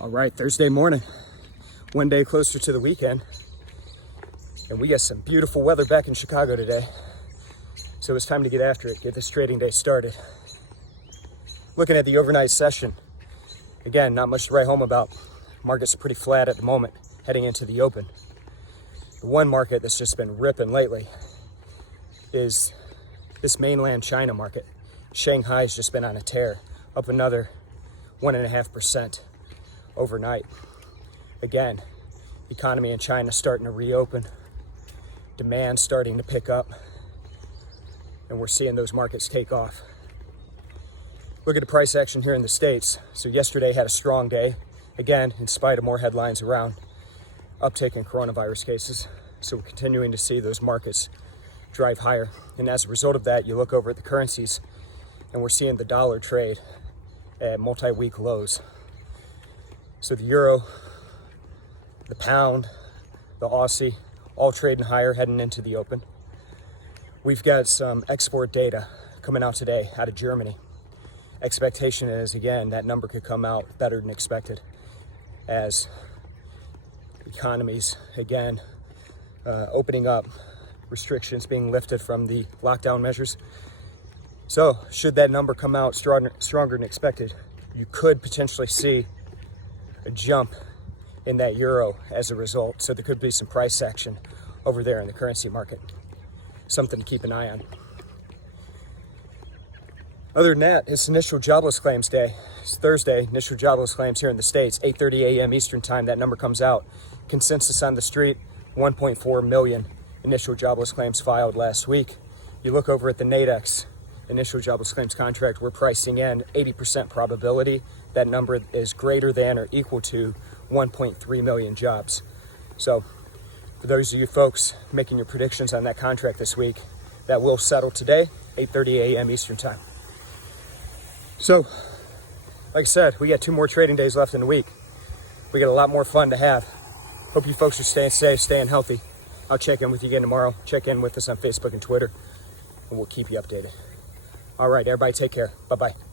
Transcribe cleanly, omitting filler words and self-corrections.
All right, Thursday morning, one day closer to the weekend, and we got some beautiful weather back in Chicago today. So it's time to get after it, get this trading day started. Looking at the overnight session, again, not much to write home about. Markets are pretty flat at the moment, heading into the open. The one market that's just been ripping lately is this mainland China market. Shanghai's just been on a tear, up another 1.5% overnight. Again, economy in China starting to reopen, demand starting to pick up, and we're seeing those markets take off. Look at the price action here in the States. So yesterday had a strong day, again, in spite of more headlines around uptick in coronavirus cases. So we're continuing to see those markets drive higher. And as a result of that, you look over at the currencies, and we're seeing the dollar trade at multi-week lows. So the euro, the pound, the Aussie, all trading higher heading into the open. We've got some export data coming out today out of Germany. Expectation is, again, that number could come out better than expected as economies, again, opening up, restrictions being lifted from the lockdown measures. So should that number come out stronger than expected, you could potentially see a jump in that euro as a result. So there could be some price action over there in the currency market. Something to keep an eye on. Other than that, it's initial jobless claims day. It's Thursday, initial jobless claims here in the States, 8:30 a.m. Eastern time, that number comes out. Consensus on the street, 1.4 million initial jobless claims filed last week. You look over at the Nadex initial jobless claims contract, we're pricing in 80% probability that number is greater than or equal to 1.3 million jobs. So for those of you folks making your predictions on that contract this week, that will settle today, 8:30 a.m. Eastern time. So, like I said, we got 2 more trading days left in the week. We got a lot more fun to have. Hope you folks are staying safe, staying healthy. I'll check in with you again tomorrow. Check in with us on Facebook and Twitter, and we'll keep you updated. All right, everybody, take care. Bye-bye.